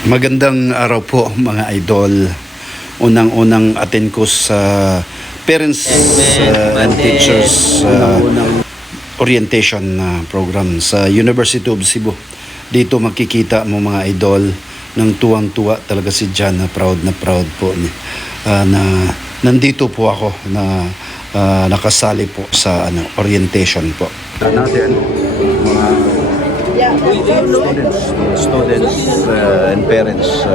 Magandang araw po mga idol. Unang-unang attend ko sa parents and teachers orientation program sa University of Cebu. Dito makikita mo mga idol ng tuwang-tuwa talaga si John, na proud po na nandito po ako na nakasali po sa orientation po. Natin mga students and parents.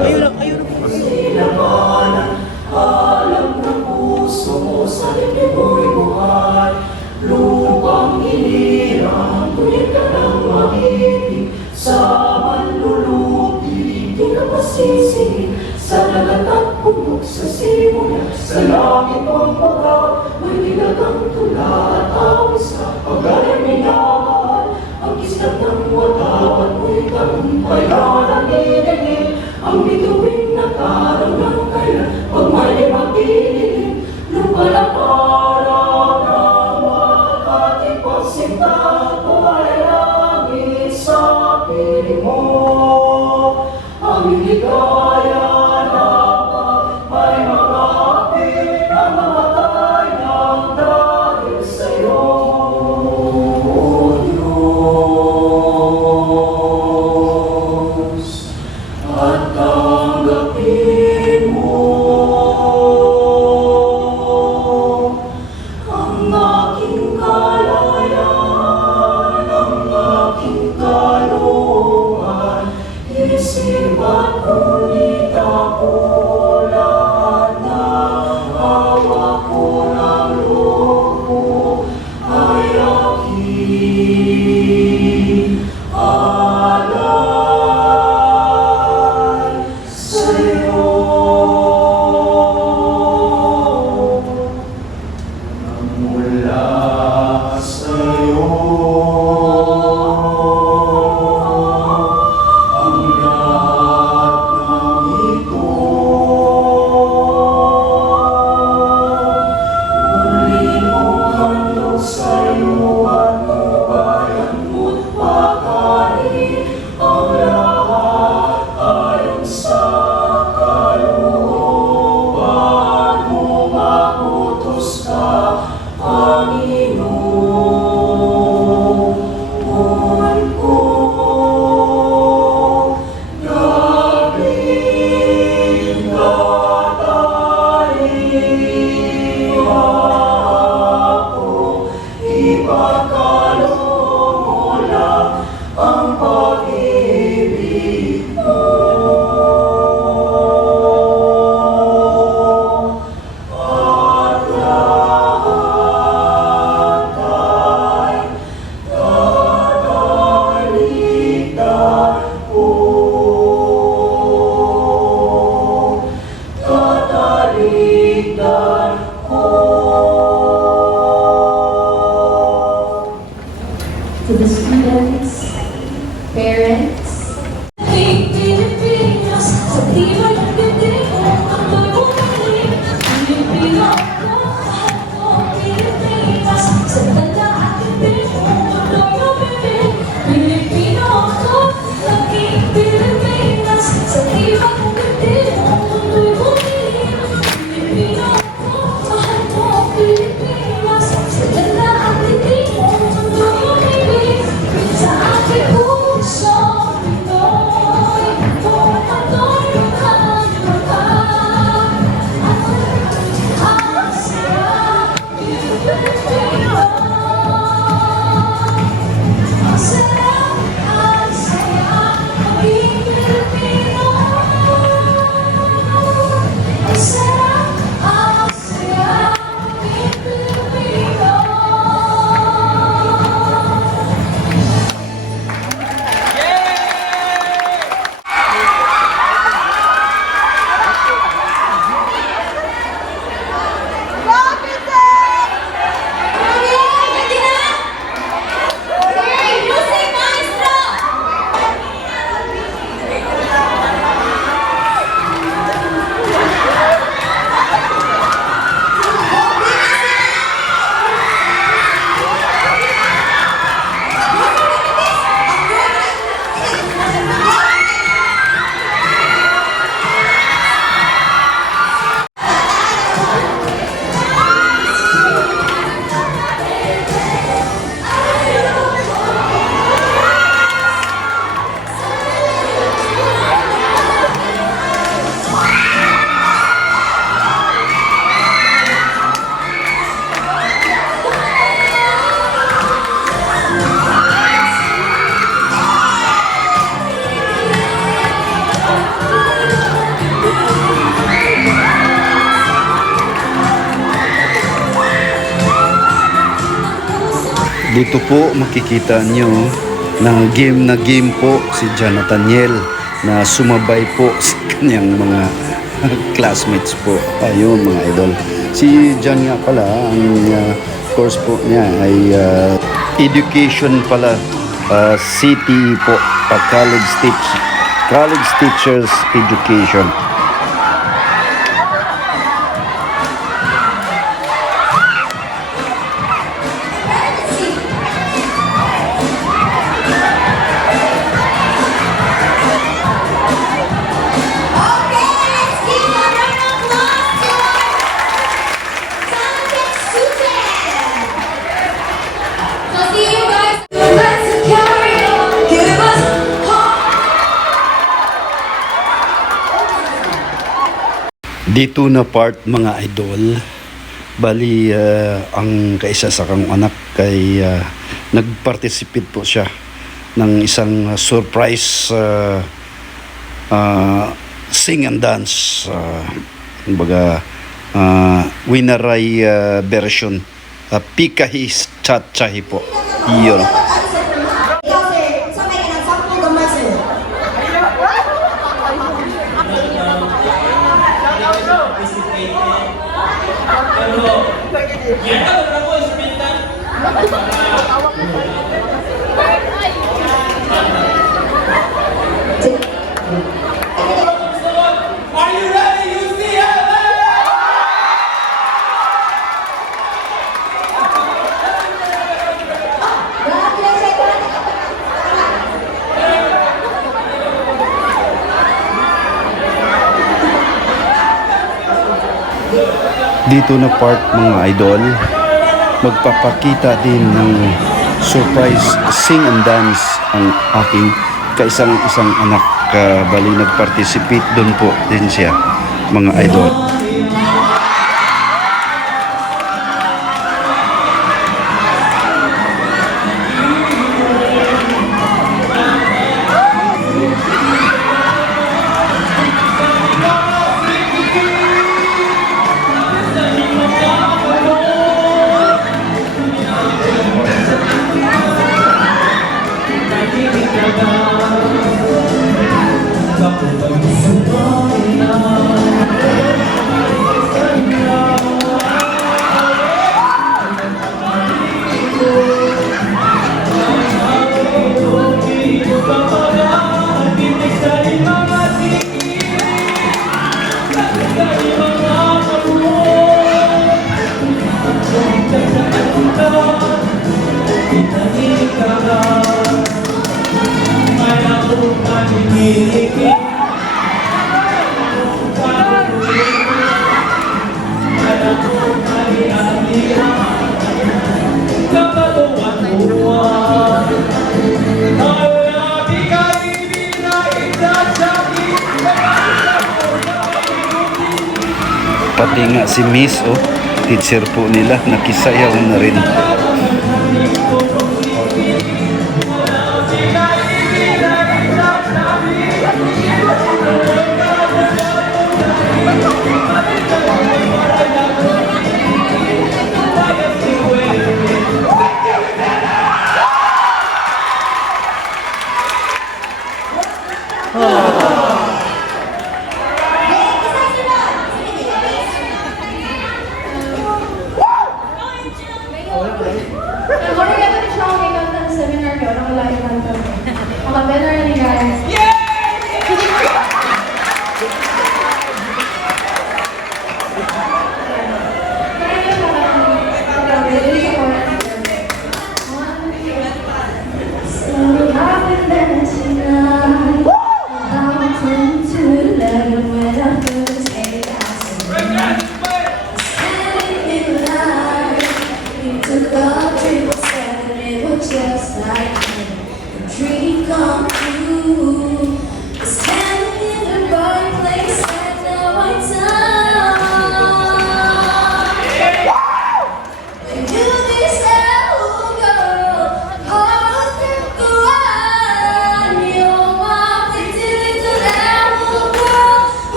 Alam ng puso mo sa liboy buhay, lupang hinirang, ngunit ka ng mahilig, sa manlulubi, di ka masisingin, sa dagat at bundok, sa simula, sa langit mong pagkaw, may dinagang tula at awis na pag-alay minamahal, ang kislat ng watawan mo'y tagumpay na nanginigil, ang bituin na tarang ng kailan, pag may magdilim, lumalaparaw na makati pagsinta ko ay langit sa piling mo. Ang higaya na may mga api na mamatay ng dahil sa'yo, O Diyos. At tanggapin mo ang aking kalayaan, ang aking kalooban, isip at ngunit ako lahat na hawak ko ng loob ko ay aking alay sa'yo. Mula sa'yo ang lahat ng ito Dito po makikita nyo na game po si John Nathaniel na sumabay po sa kanyang mga classmates po. Ayun mga idol. Si John nga pala, ang course po niya ay education pala, CTE po, College Teachers Education. Dito na part mga idol, bali ang kaisa sa kang anak kay nag-participate po siya ng isang surprise sing and dance, kumbaga winaray version, pikahis chat-chahi po. Yun. Are you ready, UCLA? Dito na part mga idol, magpapakita din ng surprise sing and dance ang aking kaisang anak. Bali nag-participate doon po din siya mga idol. Pati nga si Miss, teacher po nila, nakisayaw na rin.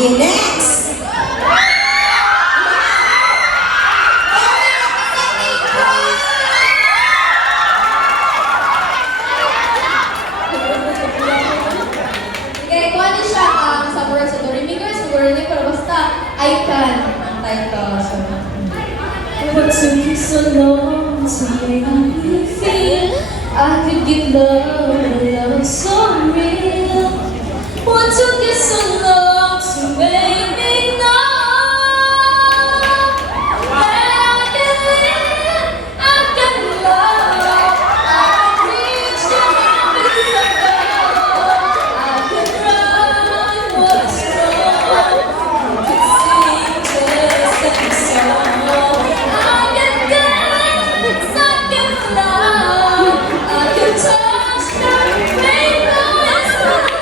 Okay, next! Okay, kung ano siya, sa words sa Dorimigas, siguro niya, pero basta, I can, ang title. So, what took you so long to make me feel I could give love so real? What took you so long to make me know that I can live, I can love, I can reach the heavens above, I can run what's wrong, I can sing just a song, I can dance, I can fly, I can touch the rainbow sky.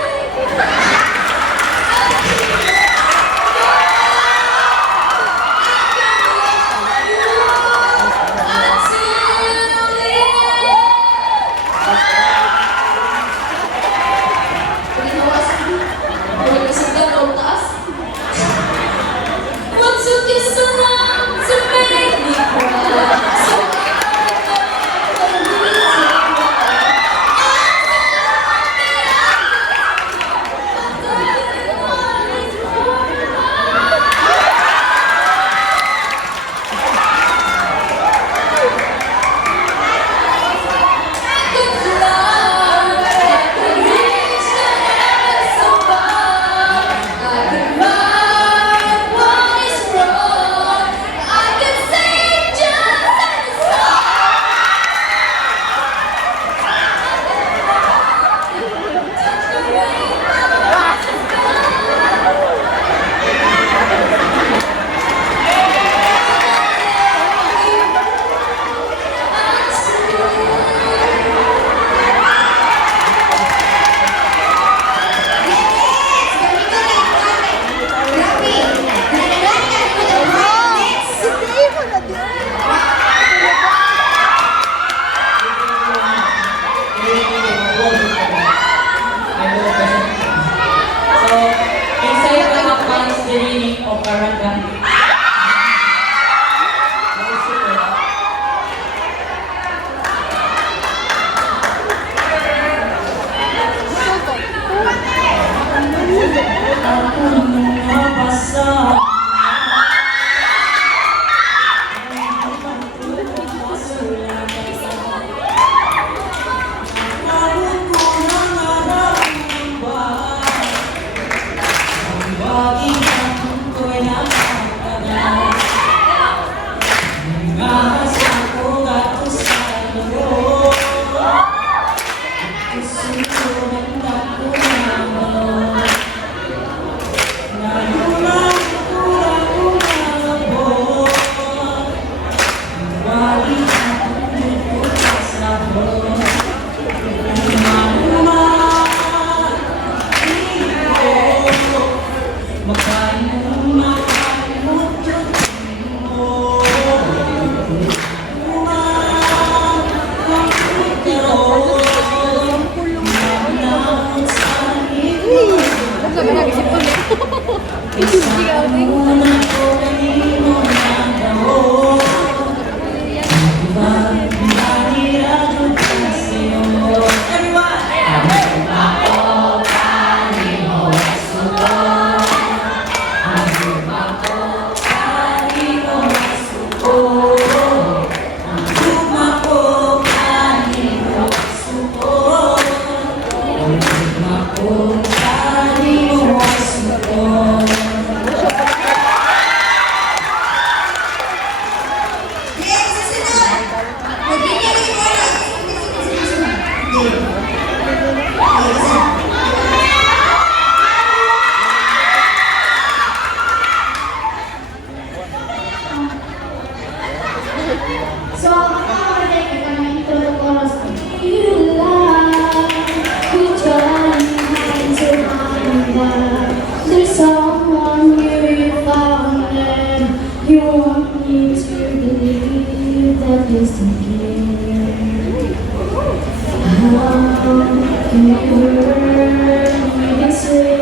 What took you so long to make me cry? So I can know the reason So, inside the account is the meaning of Paraga. So, makakawalay ka kami tulog oras ng ilan. We try hard to find that there's someone here you found and you want me to believe that this again. How can you hurt me the same?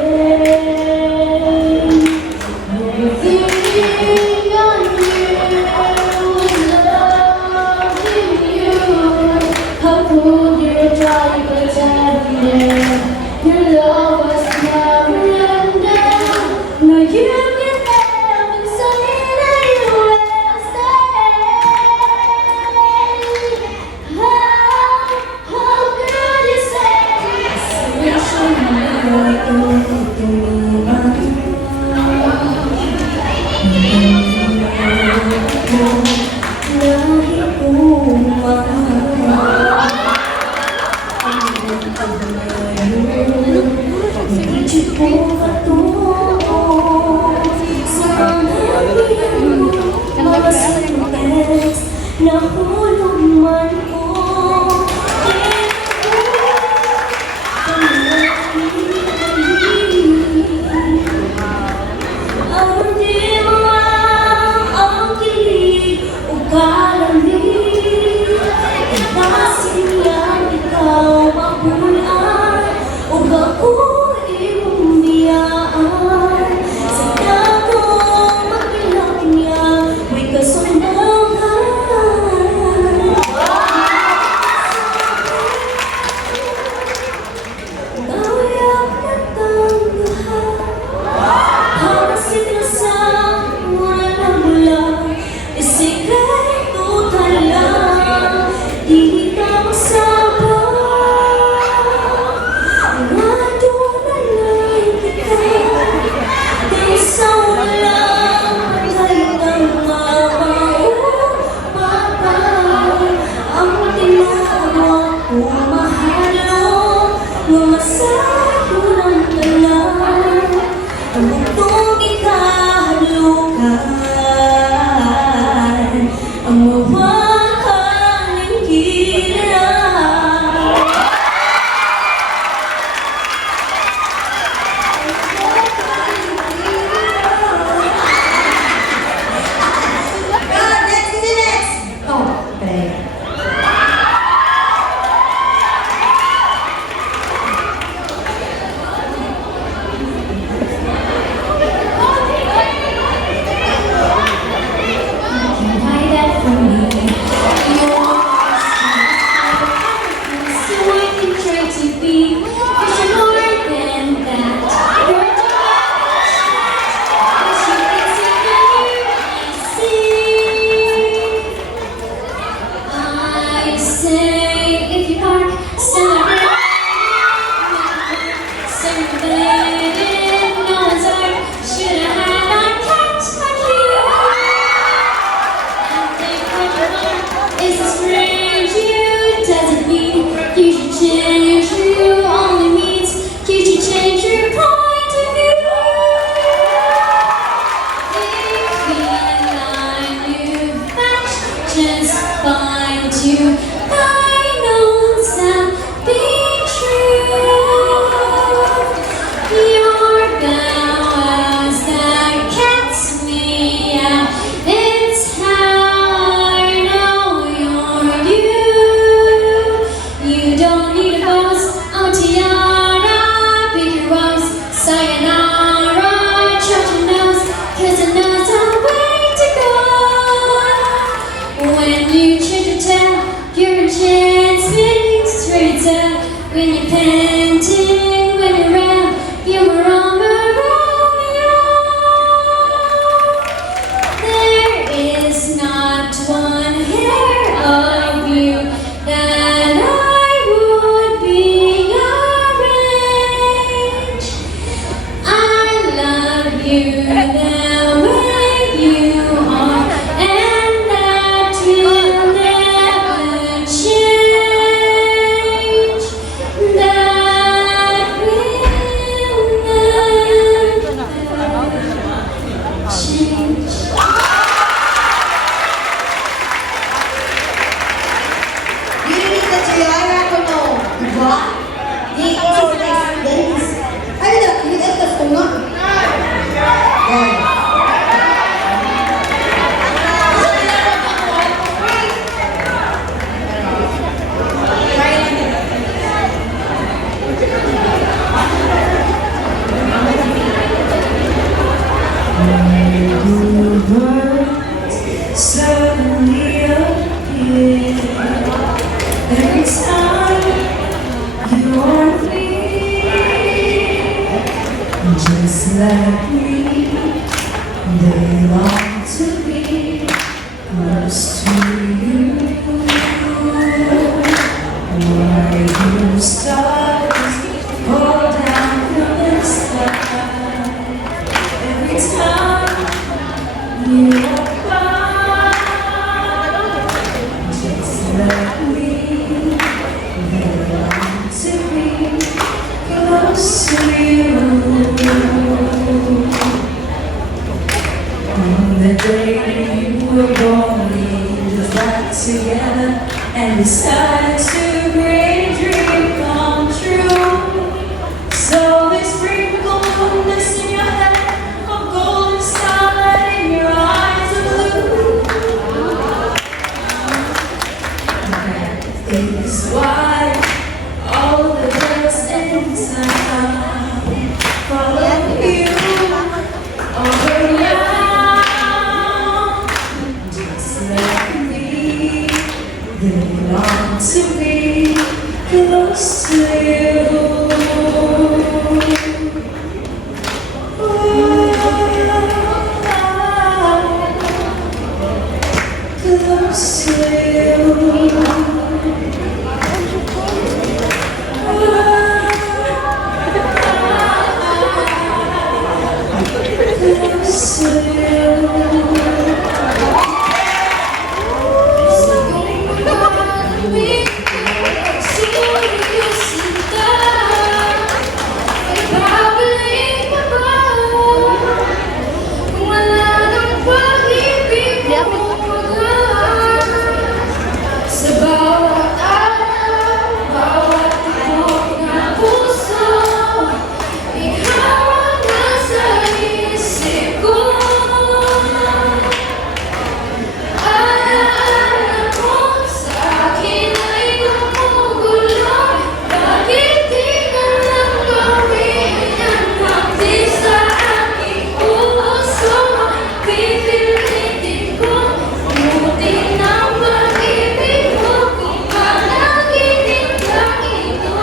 mas nahulog man ko. Ang di mo ang kilig o kalamig, itasin yan ikaw mapulaan o ako imong biyaan. Sa dagong makilap niya may kasundangan. Nawayak na tanggahan, parang sinasang walang mula, isikreto talang di ka magsabang. Nadunalay kita di sa walang kalitang mapapagpapal. Ang tinawag ko mahalo, lumasayo ng talang, ang bugtong ikahulukan, ang mawakaling hirap. Oh, okay. Hide that from me. So I can try to be more than that. You're but you can see I say if you park, stand up. Sunbathing, no one's hurt. Should have had on catch my cue. And think what you want is this strange you. Doesn't mean you should change who you only means you should change your point of view. Just fine to find no sound be true. Your vows that cats me out. It's how I know you're you. You don't need a boss on tiara. Pick your rose, sayonara. Shut your nose, 'cause I know it's a way to go. When you change your tail, your enchantment straight up. When you're panting, when you're around, you're wrong Romeo. There is not one hair of you that I would be arranged. I love you the way you are, and that will never change. That will never change. Dirinig na Chiara ko no, diba? Di ko sa guys. Ay na, initas ko nga. Yan. Suddenly appear every time you're with me, just like me. They long to be close to you. Why you stars fall down from the sky every time you walk by, just like me. They long to be close to you. On the day you were born, decided to make a dream come true. So they sprinkle goodness in your head, of golden starlight in your eyes of blue. That is why all the girls in town follow you over now. Just like me, they long to be close to you. Close to you. Close to Sa bawat araw, bawat tibok ng puso, ikaw ang nasa isip ko. Alaala mo sa akin ay gumugulo. Bakit di ka lang gawin ang pagdi sa aking puso? Pipilitin ko, buti ng pag-ibig mo kung panaginip lang ito.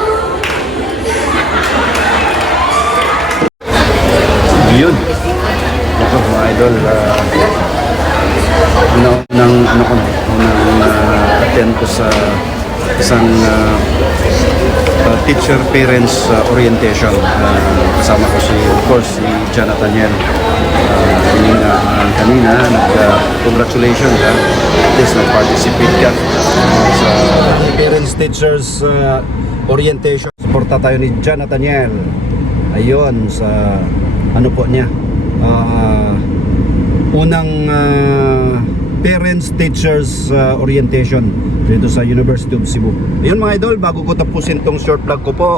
Yun. Ako, mga idol, unang attend ko sa isang teacher parents orientation. Kasama ko of course, si Jonathan Yel. Kanina, congratulations, at least nag-participate ka sa parents teachers orientation. Suporta tayo ni Jonathan Yel. Ayun, sa ano po niya, unang parents teachers orientation dito sa University of Cebu. Ayun mga idol, bago ko tapusin tong short vlog ko po,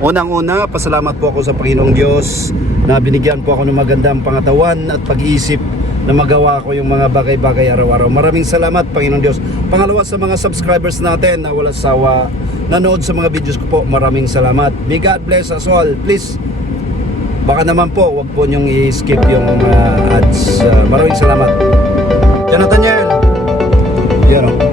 unang-una, pasalamat po ako sa Panginoong Diyos na binigyan po ako ng magandang pangatawan at pag-iisip na magawa ko yung mga bagay-bagay araw-araw. Maraming salamat, Panginoong Diyos. Pangalawa, sa mga subscribers natin na wala sawa nanood sa mga videos ko po, maraming salamat. May God bless us all. Please, baka naman po, wag po niyong i-skip yung ads. Maraming salamat. Jonathan Yan. Yan o.